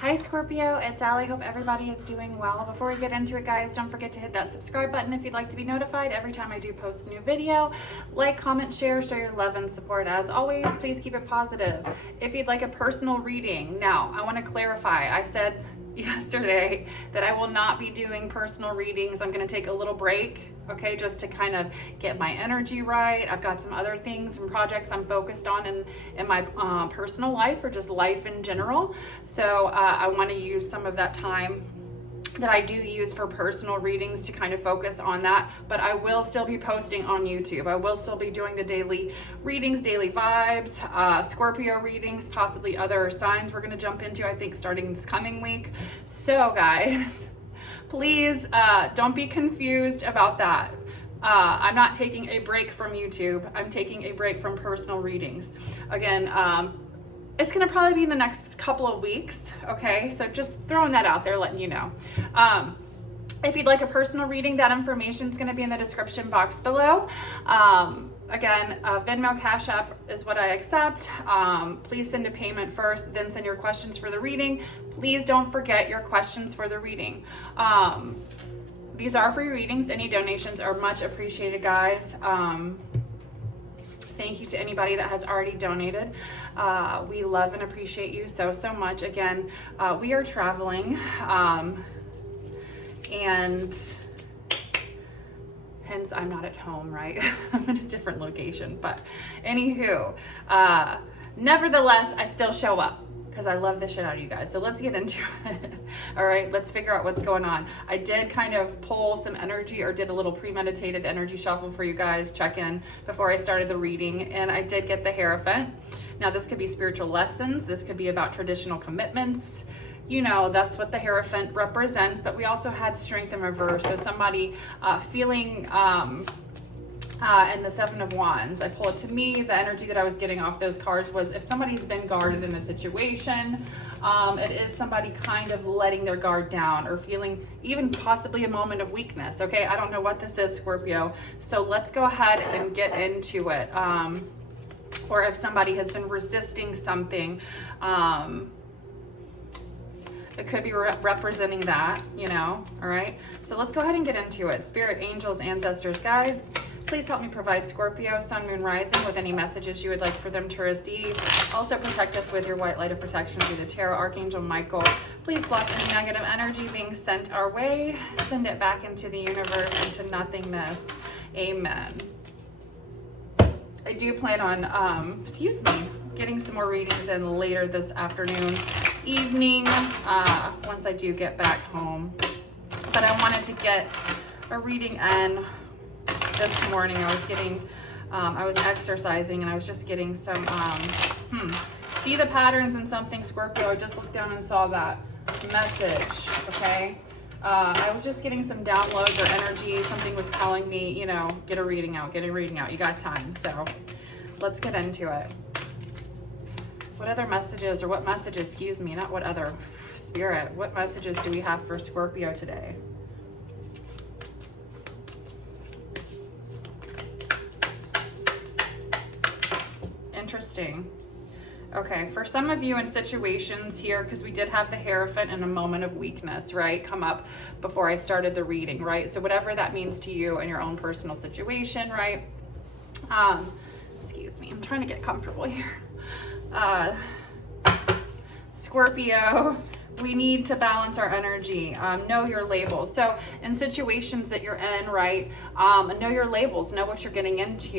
Hi Scorpio, it's Allie. Hope everybody is doing well. Before we get into it, guys, don't forget to hit that subscribe button if you'd like to be notified every time I do post a new video. Like, comment, share, show your love and support. As always, please keep it positive. If you'd like a personal reading, now I want to clarify. I said yesterday that I will not be doing personal readings. I'm going to take a little break, okay, just to kind of get my energy right. I've got some other things and projects I'm focused on in my personal life, or just life in general. So I want to use some of that time that I do use for personal readings to kind of focus on that, but I will still be posting on YouTube. I will still be doing the daily readings, daily vibes, Scorpio readings, possibly other signs we're going to jump into, I think, starting this coming week. So guys, please don't be confused about that. I'm not taking a break from YouTube. I'm taking a break from personal readings. Again, it's going to probably be in the next couple of weeks, okay? So just throwing that out there, letting you know. If you'd like a personal reading, that information is going to be in the description box below. Again, Venmo, Cash App is what I accept. Please send a payment first, then send your questions for the reading. Please don't forget your questions for the reading. These are free readings. Any donations are much appreciated, guys. Thank you to anybody that has already donated. We love and appreciate you so much. Again, we are traveling, and hence I'm not at home, right? I'm in a different location, but anywho, nevertheless, I still show up because I love the shit out of you guys. So let's get into it. All right, let's figure out what's going on. I did kind of pull some energy, or did a little premeditated energy shuffle for you guys, check in before I started the reading, and I did get the Hierophant. Now this could be spiritual lessons. This could be about traditional commitments. You know, that's what the Hierophant represents, but we also had Strength in reverse. So somebody feeling, and the Seven of Wands. I pull it to me. The energy that I was getting off those cards was if somebody's been guarded in a situation, it is somebody kind of letting their guard down, or feeling even possibly a moment of weakness. Okay, I don't know what this is, Scorpio. So let's go ahead and get into it. Or if somebody has been resisting something, it could be representing that, you know, all right? So let's go ahead and get into it. Spirit, angels, ancestors, guides, please help me provide Scorpio, sun, moon, rising with any messages you would like for them to receive. Also protect us with your white light of protection through the tarot. Archangel Michael, please block any negative energy being sent our way. Send it back into the universe, into nothingness. Amen. I do plan on, getting some more readings in later this afternoon, evening, once I do get back home. But I wanted to get a reading in this morning. I was exercising, and I was just getting some, see the patterns in something, Scorpio. I just looked down and saw that message, okay? I was just getting some downloads or energy. Something was telling me, you know, get a reading out. You got time. So let's get into it. What other messages, or what messages, excuse me, not what other, Spirit, what messages do we have for Scorpio today? Interesting. Okay, for some of you in situations here, because we did have the Hierophant and a moment of weakness, right, come up before I started the reading, right? So whatever that means to you in your own personal situation, right? Excuse me, I'm trying to get comfortable here. Scorpio, we need to balance our energy. Know your labels. So in situations that you're in, right, know your labels, know what you're getting into,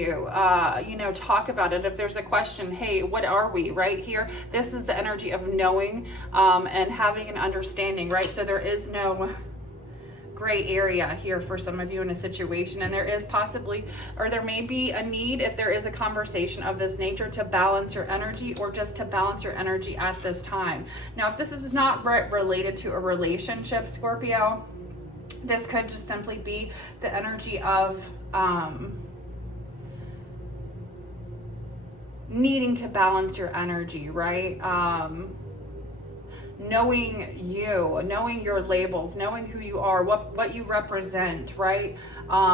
you know, talk about it. If there's a question, hey, what are we, right here? This is the energy of knowing, and having an understanding, right? So there is no gray area here for some of you in a situation, and there is possibly, or there may be a need, if there is a conversation of this nature, to balance your energy, or just to balance your energy at this time. Now, if this is not related to a relationship, Scorpio, this could just simply be the energy of needing to balance your energy, right? knowing you, knowing your labels, knowing who you are, what you represent, right?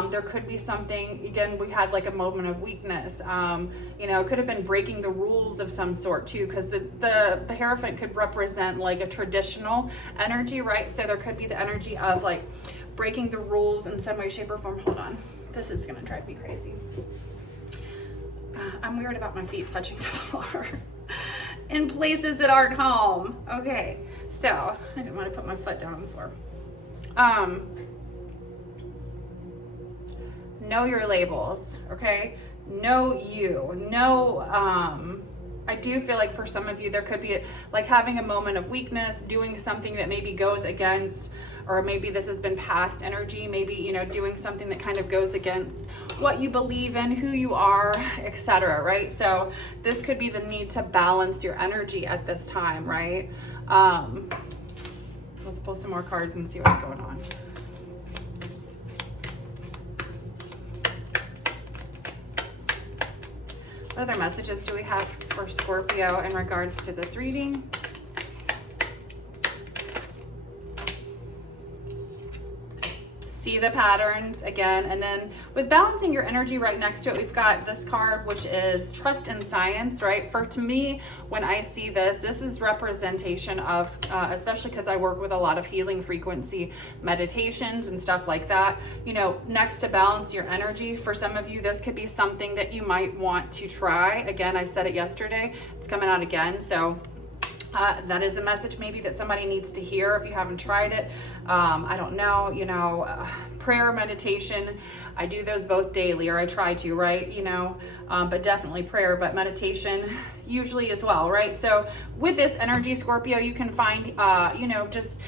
There could be something, again, we had like a moment of weakness. You know, it could have been breaking the rules of some sort too, because the Hierophant could represent like a traditional energy, right? So there could be the energy of like breaking the rules in some way, shape, or form. Hold on. This is gonna drive me crazy. I'm weird about my feet touching the floor in places that aren't home. Okay, so I didn't want to put my foot down on the floor. Know your labels, okay? Know you. Know, I do feel like for some of you, there could be like having a moment of weakness, doing something that maybe goes against, or maybe this has been past energy, maybe, you know, doing something that kind of goes against what you believe in, who you are, etc., right? So this could be the need to balance your energy at this time, right? Let's pull some more cards and see what's going on. What other messages do we have for Scorpio in regards to this reading? See the patterns again, and then with balancing your energy, right next to it, we've got this card, which is trust in science, right? To me, when I see this is representation of, especially because I work with a lot of healing frequency meditations and stuff like that, you know, next to balance your energy, for some of you, this could be something that you might want to try. Again, I said it yesterday, it's coming out again, so that is a message maybe that somebody needs to hear if you haven't tried it. I don't know, you know, prayer, meditation, I do those both daily, or I try to, right? You know, but definitely prayer, but meditation usually as well, right? So with this energy, Scorpio, you can find, you know, just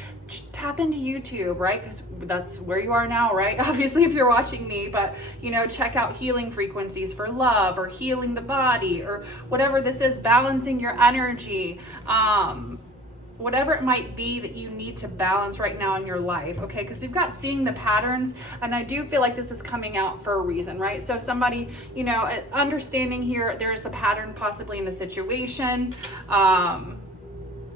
tap into YouTube, right? Because that's where you are now, right? Obviously, if you're watching me, but, you know, check out healing frequencies for love, or healing the body, or whatever this is, balancing your energy, whatever it might be that you need to balance right now in your life, okay? Because we've got seeing the patterns, and I do feel like this is coming out for a reason, right? So somebody, you know, understanding here, there's a pattern possibly in a situation.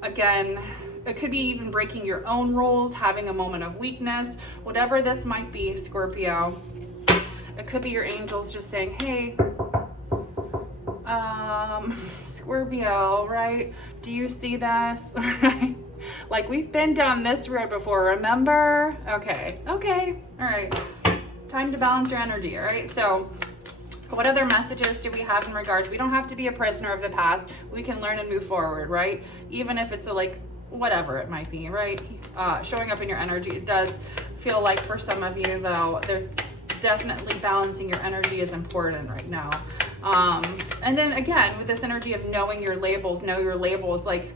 Again, it could be even breaking your own rules, having a moment of weakness, whatever this might be, Scorpio. It could be your angels just saying, hey, Scorpio, right? Do you see this? Right? Like, we've been down this road before, remember? Okay, all right. Time to balance your energy, all right? So what other messages do we have in regards? We don't have to be a prisoner of the past. We can learn and move forward, right? Even if it's a, like, whatever it might be, right? Showing up in your energy. It does feel like for some of you, though, they're definitely balancing your energy is important right now. And then again, with this energy of knowing your labels, know your labels, like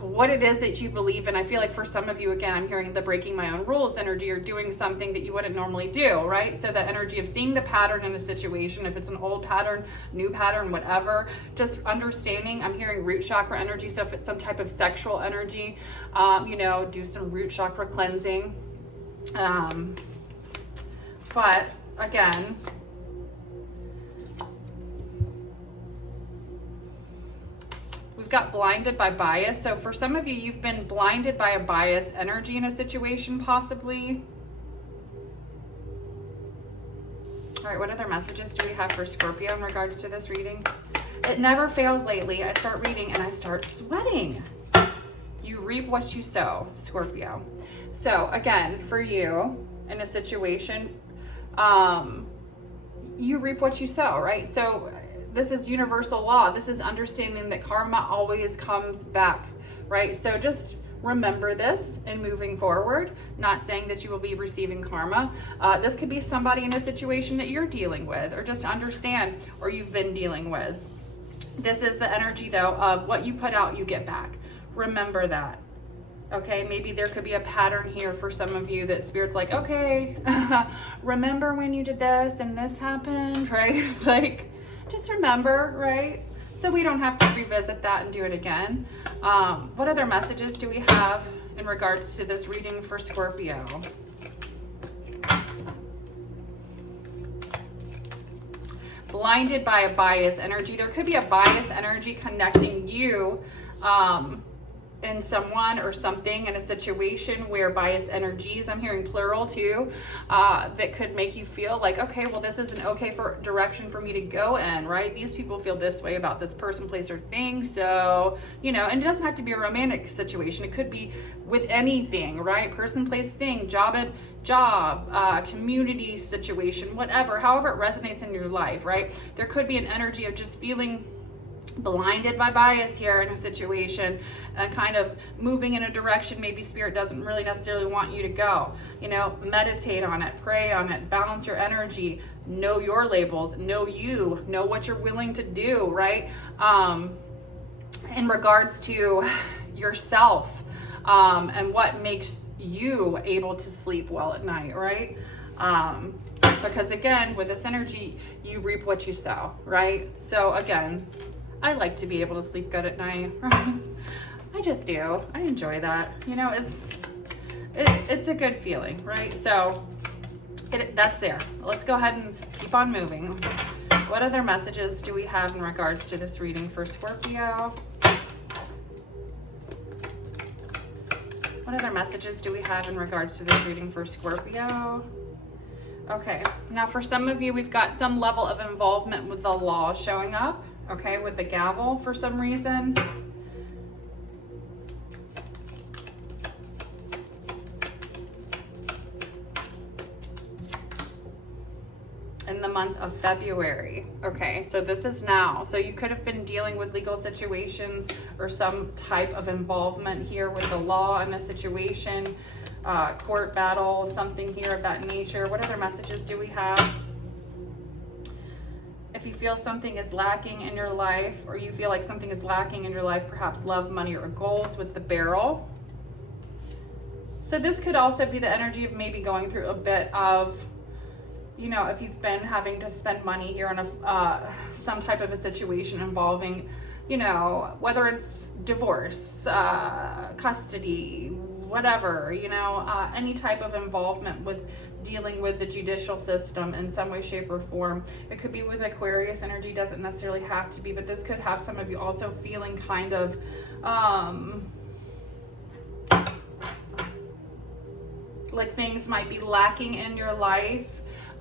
what it is that you believe in. I feel like for some of you, again, I'm hearing the breaking my own rules energy, or doing something that you wouldn't normally do, right? So that energy of seeing the pattern in a situation, if it's an old pattern, new pattern, whatever, just understanding. I'm hearing root chakra energy. So if it's some type of sexual energy, you know, do some root chakra cleansing. But again, we've got blinded by bias. So for some of you, you've been blinded by a bias energy in a situation, possibly. All right, what other messages do we have for Scorpio in regards to this reading? It never fails lately. I start reading and I start sweating. You reap what you sow, Scorpio. So again, for you in a situation, you reap what you sow, right? So this is universal law. This is understanding that karma always comes back, right? So just remember this and moving forward, not saying that you will be receiving karma. This could be somebody in a situation that you're dealing with, or just understand, or you've been dealing with. This is the energy, though, of what you put out, you get back. Remember that. Okay, maybe there could be a pattern here for some of you that Spirit's like, okay, remember when you did this and this happened, right? Like, just remember, right? So we don't have to revisit that and do it again. What other messages do we have in regards to this reading for Scorpio? Blinded by a bias energy. There could be a bias energy connecting you in someone or something in a situation where biased energies, I'm hearing plural too, that could make you feel like, okay, well, this is an okay for direction for me to go in, right? These people feel this way about this person, place, or thing. So, you know, and it doesn't have to be a romantic situation. It could be with anything, right? Person, place, thing, job, community situation, whatever, however it resonates in your life, right? There could be an energy of just feeling blinded by bias here in a situation and kind of moving in a direction maybe spirit doesn't really necessarily want you to go. You know, meditate on it, pray on it, balance your energy, know your labels, know you, know what you're willing to do, right? In regards to yourself, and what makes you able to sleep well at night, right? Because again, with this energy, you reap what you sow, right? So again, I like to be able to sleep good at night, right? I just do. I enjoy that. You know, it's a good feeling, right? So that's there. Let's go ahead and keep on moving. What other messages do we have in regards to this reading for Scorpio? What other messages do we have in regards to this reading for Scorpio? Okay, now for some of you, we've got some level of involvement with the law showing up, okay, with the gavel for some reason. In the month of February. Okay, so this is now. So you could have been dealing with legal situations or some type of involvement here with the law in a situation, court battle, something here of that nature. What other messages do we have? If you feel something is lacking in your life, or you feel like something is lacking in your life, perhaps love, money, or goals with the barrel. So this could also be the energy of maybe going through a bit of, you know, if you've been having to spend money here on some type of a situation involving, you know, whether it's divorce, custody, whatever, you know, any type of involvement with dealing with the judicial system in some way, shape, or form. It could be with Aquarius energy, doesn't necessarily have to be, but this could have some of you also feeling kind of, like things might be lacking in your life.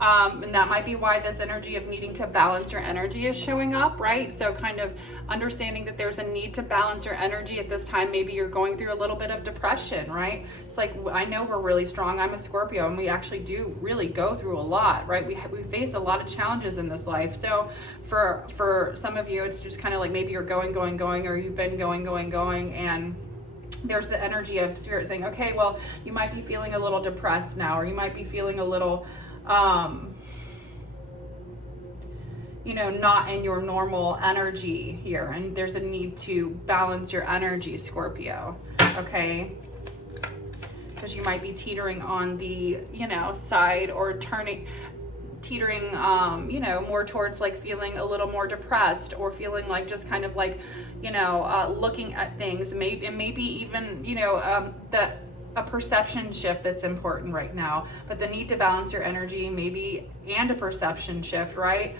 And that might be why this energy of needing to balance your energy is showing up, right? So kind of understanding that there's a need to balance your energy at this time. Maybe you're going through a little bit of depression, right? It's like, I know we're really strong. I'm a Scorpio, and we actually do really go through a lot, right? We face a lot of challenges in this life. So for some of you, it's just kind of like maybe you're going, or you've been going, and there's the energy of spirit saying, okay, well, you might be feeling a little depressed now, or you might be feeling a little, you know, not in your normal energy here, and there's a need to balance your energy, Scorpio, okay? Because you might be teetering on the, you know, side, or teetering, you know, more towards like feeling a little more depressed, or feeling like just kind of like, you know, looking at things, maybe even, you know, a perception shift that's important right now, but the need to balance your energy maybe, and a perception shift, right?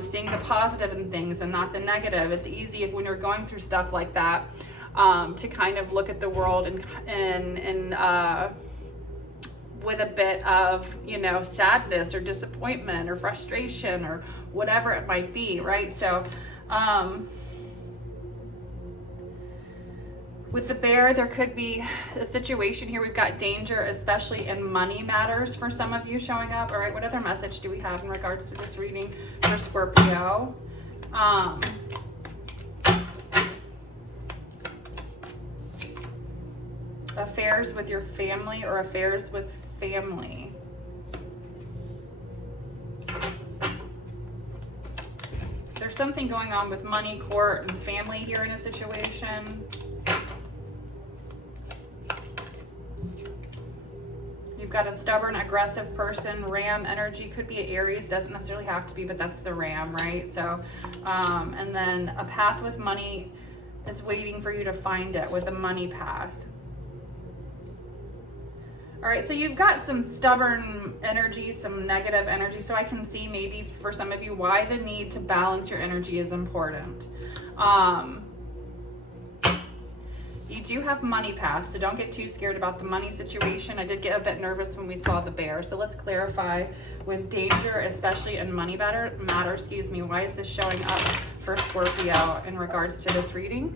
Seeing the positive in things and not the negative. It's easy when you're going through stuff like that, to kind of look at the world and with a bit of, you know, sadness or disappointment or frustration or whatever it might be, right? So with the bear, there could be a situation here. We've got danger, especially in money matters for some of you showing up. All right, what other message do we have in regards to this reading for Scorpio? Affairs with your family, or affairs with family. There's something going on with money, court, and family here in a situation. You've got a stubborn, aggressive person. Ram energy, could be an Aries, doesn't necessarily have to be, but that's the Ram, right? So, and then a path with money is waiting for you to find it, with a money path. All right, so you've got some stubborn energy, some negative energy. So I can see maybe for some of you why the need to balance your energy is important. You do have money path, so don't get too scared about the money situation. I did get a bit nervous when we saw the bear. So let's clarify with danger, especially in money matter, why is this showing up for Scorpio in regards to this reading?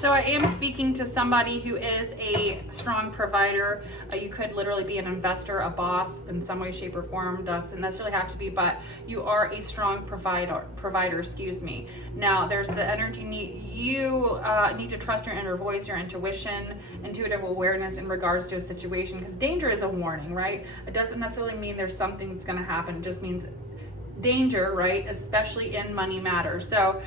So I am speaking to somebody who is a strong provider. You could literally be an investor, a boss in some way, shape, or form. Doesn't necessarily have to be, but you are a strong provider, excuse me. Now, there's the energy you need to trust your inner voice, your intuition, intuitive awareness in regards to a situation, because danger is a warning, right? It doesn't necessarily mean there's something that's going to happen. It just means danger, right? Especially in money matters. So,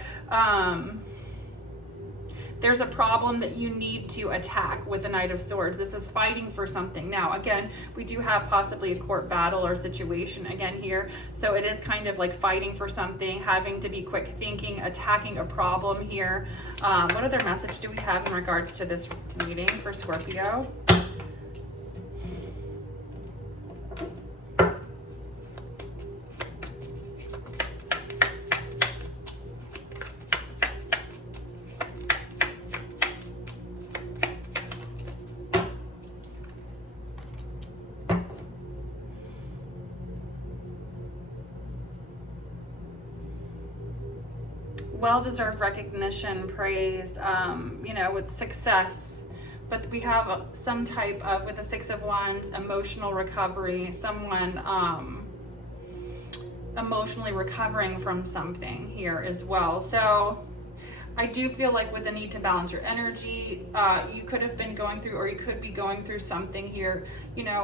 there's a problem that you need to attack with the Knight of Swords. This is fighting for something. Now, again, we do have possibly a court battle or situation again here. So it is kind of like fighting for something, having to be quick thinking, attacking a problem here. What other message do we have in regards to this reading for Scorpio? Well-deserved recognition, praise, with success. But we have some type of, with the Six of Wands, emotional recovery, someone emotionally recovering from something here as well. So I do feel like with the need to balance your energy, you could have been going through, or you could be going through something here,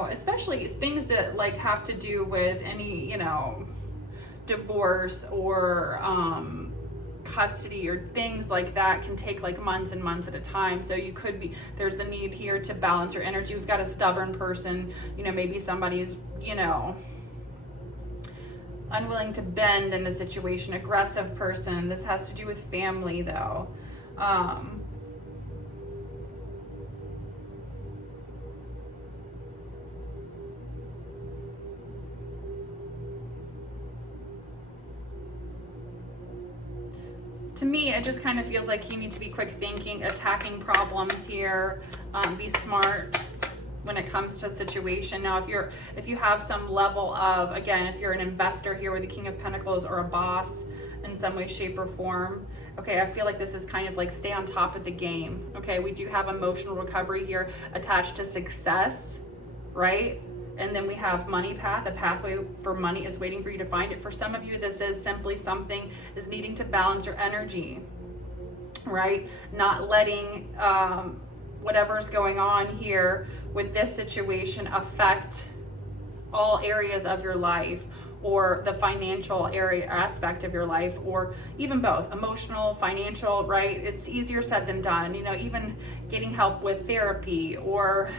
especially things that like have to do with any, divorce or custody or things like that can take like months and months at a time. So you could be, there's a need here to balance your energy. We've got a stubborn person, maybe somebody's, unwilling to bend in a situation, aggressive person. This has to do with family though. To me, it just kind of feels like you need to be quick thinking, attacking problems here, be smart when it comes to a situation. Now, if you have some level of, again, if you're an investor here with the King of Pentacles or a boss in some way, shape, or form, okay, I feel like this is kind of like stay on top of the game. Okay, we do have emotional recovery here attached to success, right? And then we have money path, a pathway for money is waiting for you to find it. For some of you, this is simply something is needing to balance your energy, right? Not letting whatever's going on here with this situation affect all areas of your life, or the financial area aspect of your life, or even both, emotional, financial, right? It's easier said than done, even getting help with therapy or,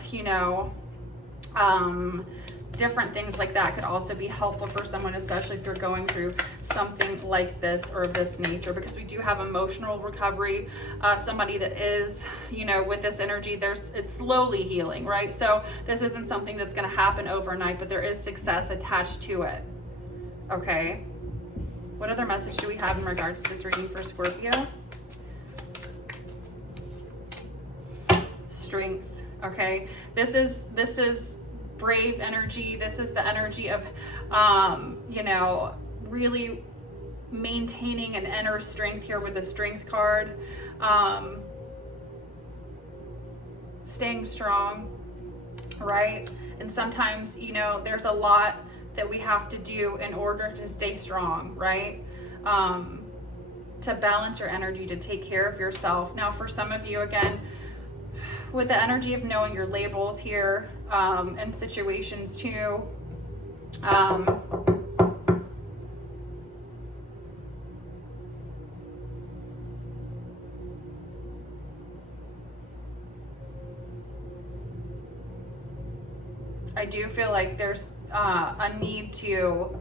different things like that could also be helpful for someone, especially if you're going through something like this or of this nature, because we do have emotional recovery. Somebody that is, with this energy, it's slowly healing, right? So this isn't something that's going to happen overnight, but there is success attached to it. Okay. What other message do we have in regards to this reading for Scorpio? Strength. Okay. This is brave energy. This is the energy of, really maintaining an inner strength here with the Strength card. Staying strong, right? And sometimes, there's a lot that we have to do in order to stay strong, right? To balance your energy, to take care of yourself. Now, for some of you, again, with the energy of knowing your labels here, and situations too. I do feel like there's a need to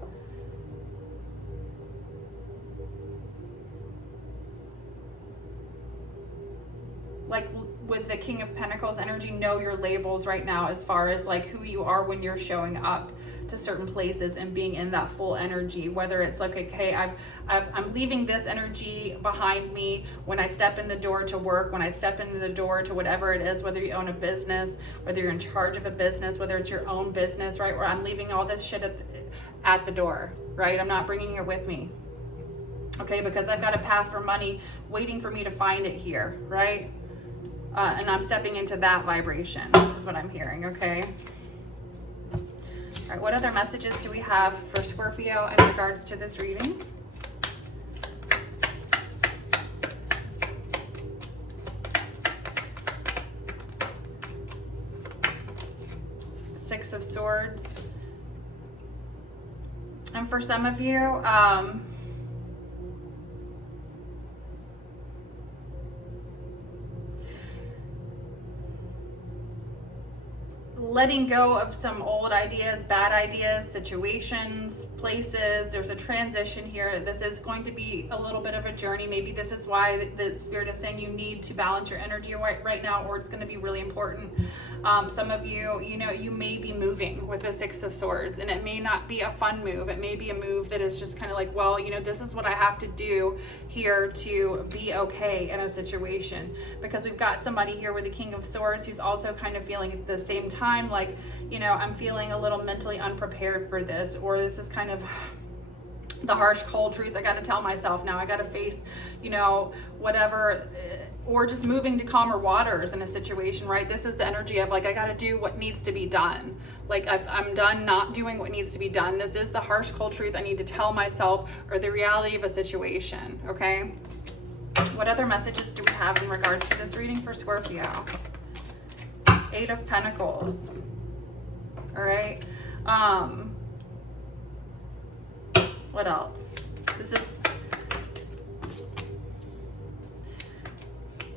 like with the King of Pentacles energy, know your labels right now as far as like who you are when you're showing up to certain places and being in that full energy. Whether it's like, okay, I'm leaving this energy behind me when I step in the door to work, when I step into the door to whatever it is, whether you own a business, whether you're in charge of a business, whether it's your own business, right? Where I'm leaving all this shit at the door, right? I'm not bringing it with me. Okay, because I've got a path for money waiting for me to find it here, right? And I'm stepping into that vibration is what I'm hearing, okay? All right, what other messages do we have for Scorpio in regards to this reading? Six of Swords. And for some of you, letting go of some old ideas, bad ideas, situations, places. There's a transition here. This is going to be a little bit of a journey. Maybe this is why the Spirit is saying you need to balance your energy right now, or it's going to be really important. Some of you, you may be moving with the Six of Swords, and it may not be a fun move. It may be a move that is just kind of like, well, this is what I have to do here to be okay in a situation. Because we've got somebody here with the King of Swords who's also kind of feeling at the same time like, I'm feeling a little mentally unprepared for this, or this is kind of the harsh, cold truth. I got to tell myself now, I got to face, whatever, or just moving to calmer waters in a situation, right? This is the energy of like, I got to do what needs to be done. Like I'm done not doing what needs to be done. This is the harsh, cold truth I need to tell myself, or the reality of a situation, okay? What other messages do we have in regards to this reading for Scorpio? Eight of Pentacles. All right. What else? This is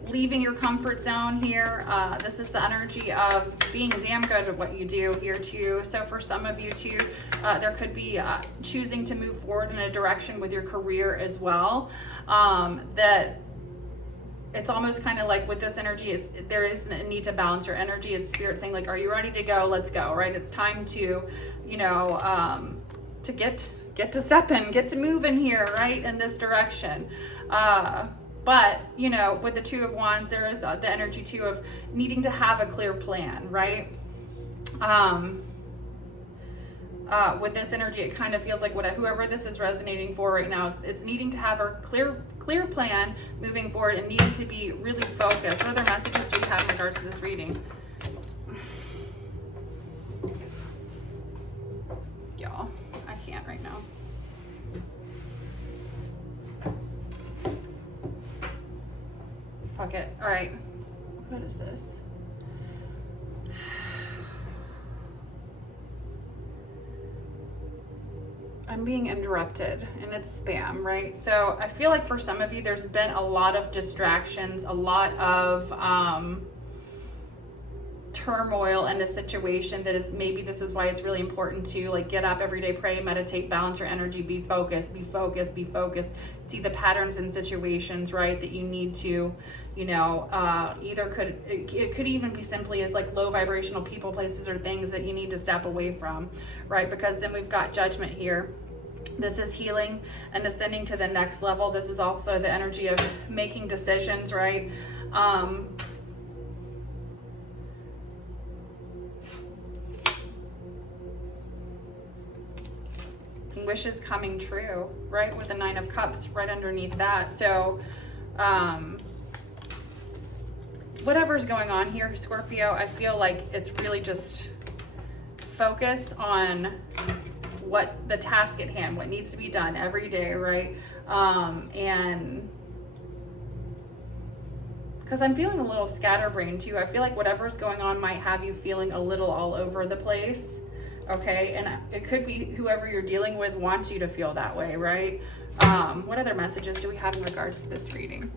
leaving your comfort zone here. This is the energy of being damn good at what you do here too. So for some of you too, there could be choosing to move forward in a direction with your career as well. That it's almost kind of like with this energy, there is a need to balance your energy. It's Spirit saying like, are you ready to go? Let's go, right? It's time to, to get to stepping, get to moving here, right? In this direction. But, with the Two of Wands, there is the energy too of needing to have a clear plan, right? With this energy, it kind of feels like whoever this is resonating for right now, it's needing to have a clear plan moving forward and needing to be really focused. What other messages do we have in regards to this reading? Y'all, I can't right now. Fuck it. All right. What is this? I'm being interrupted and it's spam, right? So I feel like for some of you, there's been a lot of distractions, a lot of turmoil in a situation that is, maybe this is why it's really important to like get up every day, pray, meditate, balance your energy, be focused, see the patterns in situations, right? That you need to, it could even be simply as like low vibrational people, places, or things that you need to step away from, right? Because then we've got Judgment here. This is healing and ascending to the next level. This is also the energy of making decisions, right? Wishes coming true, right? With the Nine of Cups right underneath that. So, whatever's going on here, Scorpio, I feel like it's really just focus on what the task at hand, what needs to be done every day, right? And because I'm feeling a little scatterbrained too. I feel like whatever's going on might have you feeling a little all over the place. Okay, and it could be whoever you're dealing with wants you to feel that way, right? What other messages do we have in regards to this reading?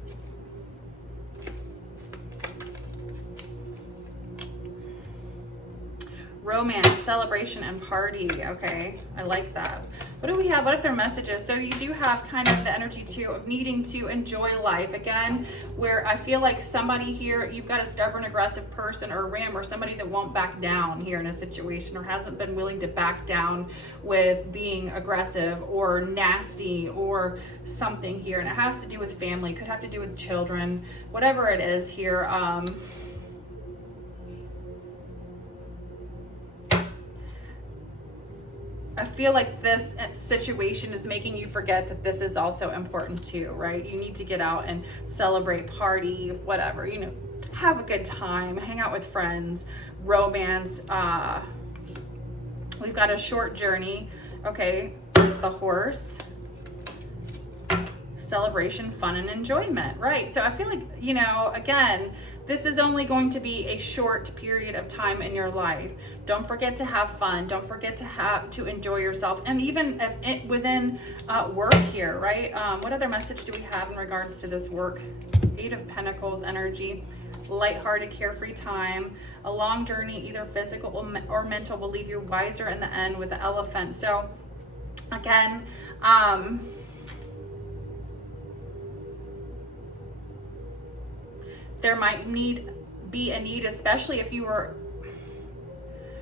Romance, celebration, and party. Okay, I like that. What do we have? What other messages? So you do have kind of the energy too of needing to enjoy life again, where I feel like somebody here, you've got a stubborn, aggressive person or ram or somebody that won't back down here in a situation or hasn't been willing to back down with being aggressive or nasty or something here. And it has to do with family, could have to do with children, whatever it is here. I feel like this situation is making you forget that this is also important too, right? You need to get out and celebrate, party, whatever, you know, have a good time, hang out with friends, romance. We've got a short journey, okay, the horse, celebration, fun, and enjoyment, right? So I feel like, you know, again, this is only going to be a short period of time in your life. Don't forget to have fun. Don't forget to enjoy yourself. And even if within work here, right? What other message do we have in regards to this work? Eight of Pentacles energy, lighthearted, carefree time. A long journey, either physical or mental, will leave you wiser in the end with the Elephant. So again, there might be a need, especially if you were,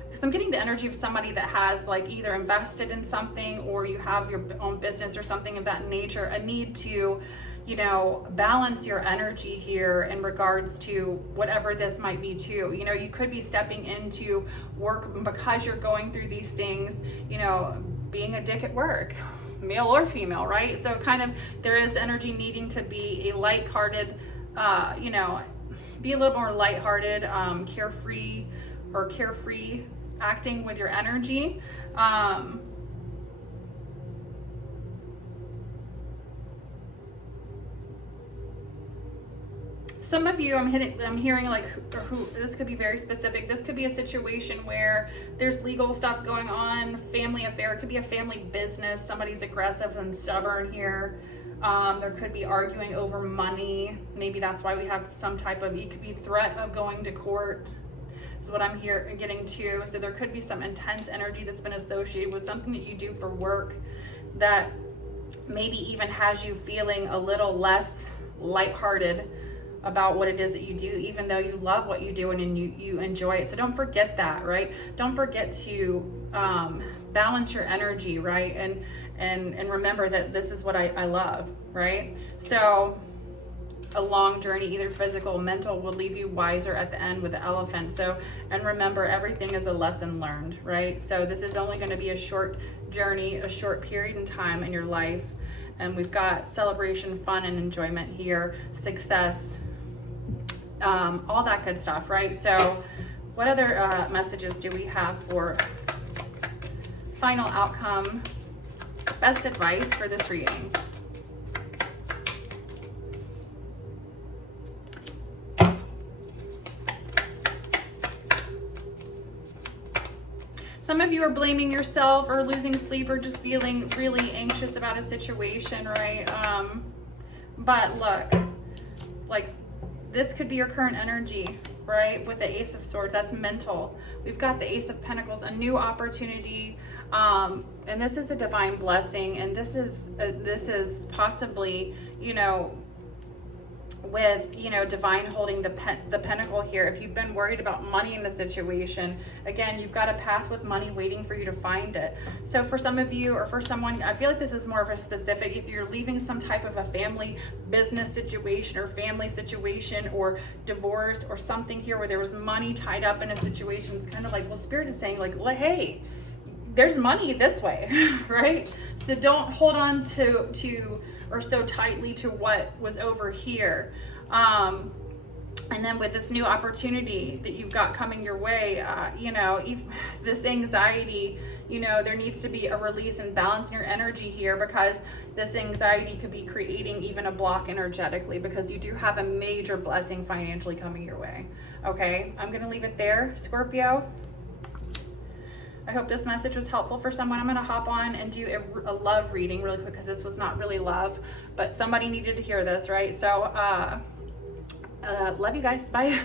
because I'm getting the energy of somebody that has like either invested in something or you have your own business or something of that nature, a need to, you know, balance your energy here in regards to whatever this might be too. You know, you could be stepping into work because you're going through these things, you know, being a dick at work, male or female, right? So kind of there is energy needing to be a lighthearted, you know, be a little more lighthearted, carefree acting with your energy. Some of you, I'm hearing like who this could be very specific. This could be a situation where there's legal stuff going on, family affair. It could be a family business. Somebody's aggressive and stubborn here. There could be arguing over money. Maybe that's why we have some type of, it could be threat of going to court. Is what I'm getting to. So there could be some intense energy that's been associated with something that you do for work that maybe even has you feeling a little less lighthearted about what it is that you do, even though you love what you do and you enjoy it. So don't forget that, right? Don't forget to balance your energy, right? And remember that this is what I love, right? So a long journey, either physical or mental, will leave you wiser at the end with the Elephant. So, and remember, everything is a lesson learned, right? So this is only going to be a short journey, a short period in time in your life. And we've got celebration, fun, and enjoyment here, success, all that good stuff, right? So what other messages do we have for final outcome, best advice for this reading? Some of you are blaming yourself or losing sleep or just feeling really anxious about a situation, right? But look, like this could be your current energy, right? With the Ace of Swords, that's mental. We've got the Ace of Pentacles, a new opportunity, and this is a divine blessing, and this is possibly, you know, with, you know, divine holding the pentacle here. If you've been worried about money in the situation, again, you've got a path with money waiting for you to find it. So for some of you, or for someone, I feel like this is more of a specific, if you're leaving some type of a family business situation or family situation or divorce or something here where there was money tied up in a situation, it's kind of like, well, Spirit is saying like, hey, there's money this way, right? So don't hold on to or so tightly to what was over here. And then with this new opportunity that you've got coming your way, you know, this anxiety, you know, there needs to be a release and balance in your energy here, because this anxiety could be creating even a block energetically, because you do have a major blessing financially coming your way. Okay, I'm going to leave it there, Scorpio. I hope this message was helpful for someone. I'm going to hop on and do a love reading really quick, because this was not really love, but somebody needed to hear this, right? So, love you guys. Bye.